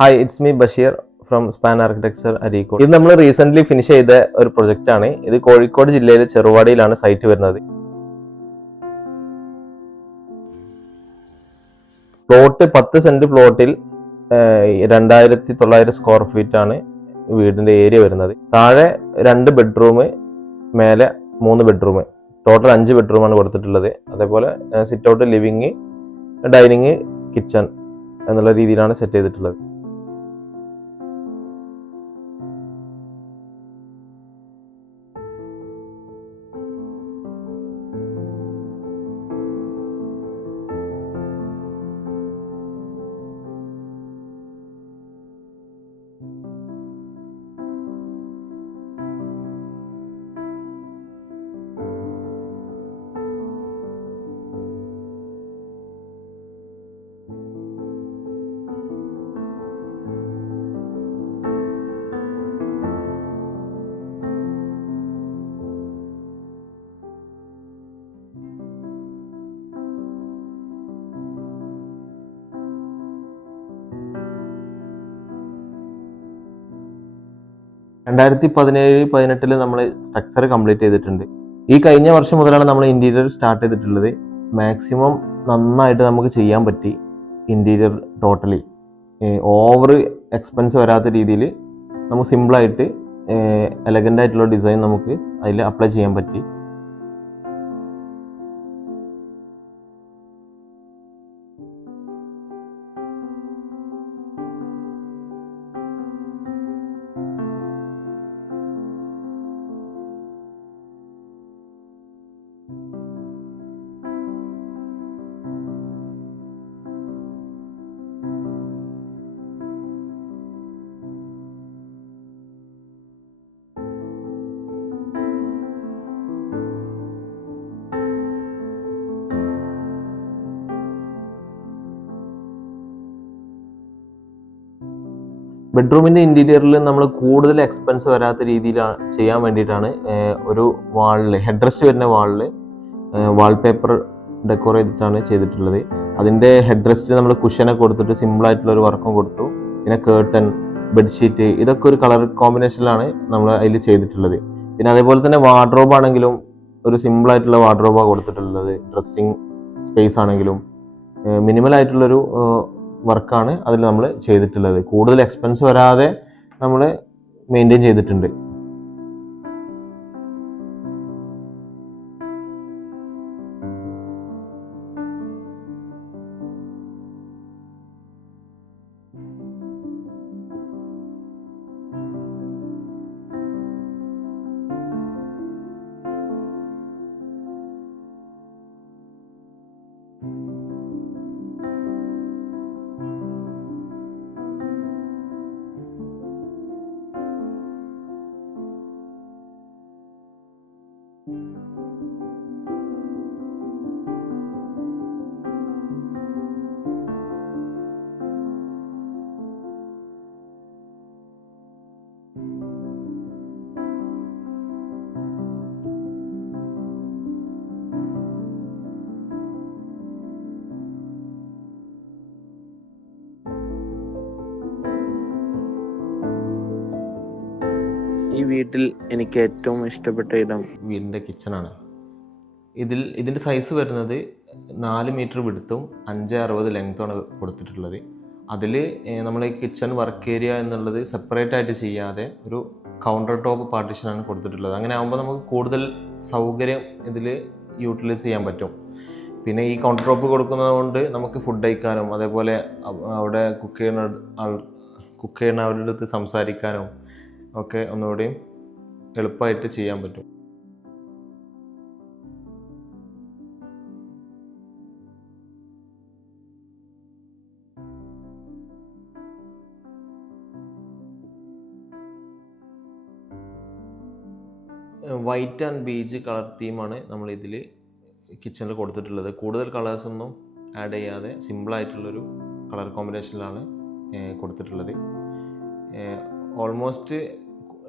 Hi, it's me Basheer from span architecture Areekode. ഇത് നമ്മൾ recent finish ചെയ്ത ഒരു പ്രൊജക്റ്റ് ആണ്. ഇത് കോഴിക്കോട് ജില്ലയിലെ ചെറുവാടിയിലാണ് സൈറ്റ് വരുന്നത്. പ്ലോട്ട് 10 സെന്റ് പ്ലോട്ടിൽ 2900 സ്ക്വയർ ഫീറ്റ് ആണ് വീടിന്റെ ഏരിയ വരുന്നത്. താഴെ 2 ബെഡ്റൂം, മേലെ 3 ബെഡ്റൂം, ടോട്ടൽ 5 ബെഡ്റൂമാണ് കൊടുത്തിട്ടുള്ളത്. അതേപോലെ sit out, living, dining, kitchen എന്നുള്ള രീതിയിലാണ് സെറ്റ് ചെയ്തിട്ടുള്ളത്. രണ്ടായിരത്തി 17-18 നമ്മൾ സ്ട്രക്ചർ കംപ്ലീറ്റ് ചെയ്തിട്ടുണ്ട്. ഈ കഴിഞ്ഞ വർഷം മുതലാണ് നമ്മൾ ഇന്റീരിയർ സ്റ്റാർട്ട് ചെയ്തിട്ടുള്ളത്. മാക്സിമം നന്നായിട്ട് നമുക്ക് ചെയ്യാൻ പറ്റി. ഇന്റീരിയർ ടോട്ടലി ഓവർ എക്സ്പെൻസ് വരാത്ത രീതിയിൽ നമുക്ക് സിമ്പിളായിട്ട് എലഗൻ്റ് ആയിട്ടുള്ള ഡിസൈൻ നമുക്ക് അതിൽ അപ്ലൈ ചെയ്യാൻ പറ്റി. ബെഡ്റൂമിന്റെ ഇന്റീരിയറിൽ നമ്മൾ കൂടുതൽ എക്സ്പെൻസ് വരാത്ത രീതിയിൽ ചെയ്യാൻ വേണ്ടിയിട്ടാണ് ഒരു വാളിൽ, ഹെഡ് റെസ്റ്റ് വരുന്ന വാളിൽ വാൾപേപ്പർ ഡെക്കോർ ചെയ്തിട്ടാണ് ചെയ്തിട്ടുള്ളത്. അതിന്റെ ഹെഡ് റെസ്റ്റ് നമ്മൾ കുഷനൊക്കെ കൊടുത്തിട്ട് സിമ്പിൾ ആയിട്ടുള്ള ഒരു വർക്കും കൊടുത്തു. പിന്നെ കേർട്ടൻ, ബെഡ്ഷീറ്റ്, ഇതൊക്കെ ഒരു കളർ കോമ്പിനേഷനിലാണ് നമ്മൾ അതിൽ ചെയ്തിട്ടുള്ളത്. പിന്നെ അതേപോലെ തന്നെ വാർഡ്രോബ് ആണെങ്കിലും ഒരു സിമ്പിൾ ആയിട്ടുള്ള വാർഡ്രോബാണ് കൊടുത്തിട്ടുള്ളത്. ഡ്രസ്സിങ് സ്പേസ് ആണെങ്കിലും മിനിമൽ ആയിട്ടുള്ളൊരു വർക്കാണ് അതിൽ നമ്മൾ ചെയ്തിട്ടുള്ളത്. കൂടുതൽ എക്സ്പെൻസ് വരാതെ നമ്മൾ മെയിൻറ്റെയിൻ ചെയ്തിട്ടുണ്ട്. ഈ വീട്ടിൽ എനിക്ക് ഏറ്റവും ഇഷ്ടപ്പെട്ട ഇടം വീടിൻ്റെ കിച്ചണാണ്. ഇതിൻ്റെ സൈസ് വരുന്നത് 4 മീറ്റർ വിഡ്ത്തും 5.60 ലെങ്ത്തുമാണ് കൊടുത്തിട്ടുള്ളത്. അതിൽ നമ്മൾ ഈ കിച്ചൺ വർക്ക് ഏരിയ എന്നുള്ളത് സെപ്പറേറ്റ് ആയിട്ട് ചെയ്യാതെ ഒരു കൗണ്ടർ ടോപ്പ് പാർട്ടീഷനാണ് കൊടുത്തിട്ടുള്ളത്. അങ്ങനെ ആകുമ്പോൾ നമുക്ക് കൂടുതൽ സൗകര്യം ഇതിൽ യൂട്ടിലൈസ് ചെയ്യാൻ പറ്റും. പിന്നെ ഈ കൗണ്ടർ ടോപ്പ് കൊടുക്കുന്നത് കൊണ്ട് നമുക്ക് ഫുഡ് കഴിക്കാനും അതേപോലെ അവിടെ കുക്ക് ചെയ്യുന്നവരുടെ അടുത്ത് സംസാരിക്കാനും ഒക്കെ ഒന്നുകൂടിയും എളുപ്പമായിട്ട് ചെയ്യാൻ പറ്റും. വൈറ്റ് ആൻഡ് ബീജ് കളർ തീമാണ് നമ്മൾ ഇതിൽ കിച്ചണിൽ കൊടുത്തിട്ടുള്ളത്. കൂടുതൽ കളേഴ്സൊന്നും ആഡ് ചെയ്യാതെ സിമ്പിളായിട്ടുള്ളൊരു കളർ കോമ്പിനേഷനിലാണ് കൊടുത്തിട്ടുള്ളത്. ഓൾമോസ്റ്റ്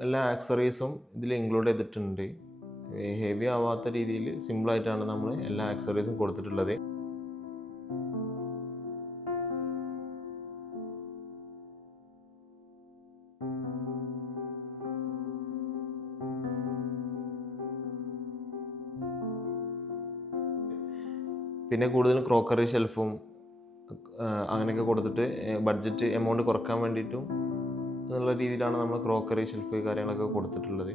എല്ലാ ആക്സറീസും ഇതിൽ ഇൻക്ലൂഡ് ചെയ്തിട്ടുണ്ട്. ഹെവി ആവാത്ത രീതിയിൽ സിമ്പിളായിട്ടാണ് നമ്മൾ എല്ലാ ആക്സറീസും കൊടുത്തിട്ടുള്ളത്. പിന്നെ കൂടുതലും ക്രോക്കറി ഷെൽഫും അങ്ങനെയൊക്കെ കൊടുത്തിട്ട് ബഡ്ജറ്റ് എമൗണ്ട് കുറക്കാൻ വേണ്ടിയിട്ടും എന്നുള്ള രീതിയിലാണ് നമ്മൾ ക്രോക്കറി ഷെൽഫ് കാര്യങ്ങളൊക്കെ കൊടുത്തിട്ടുള്ളത്.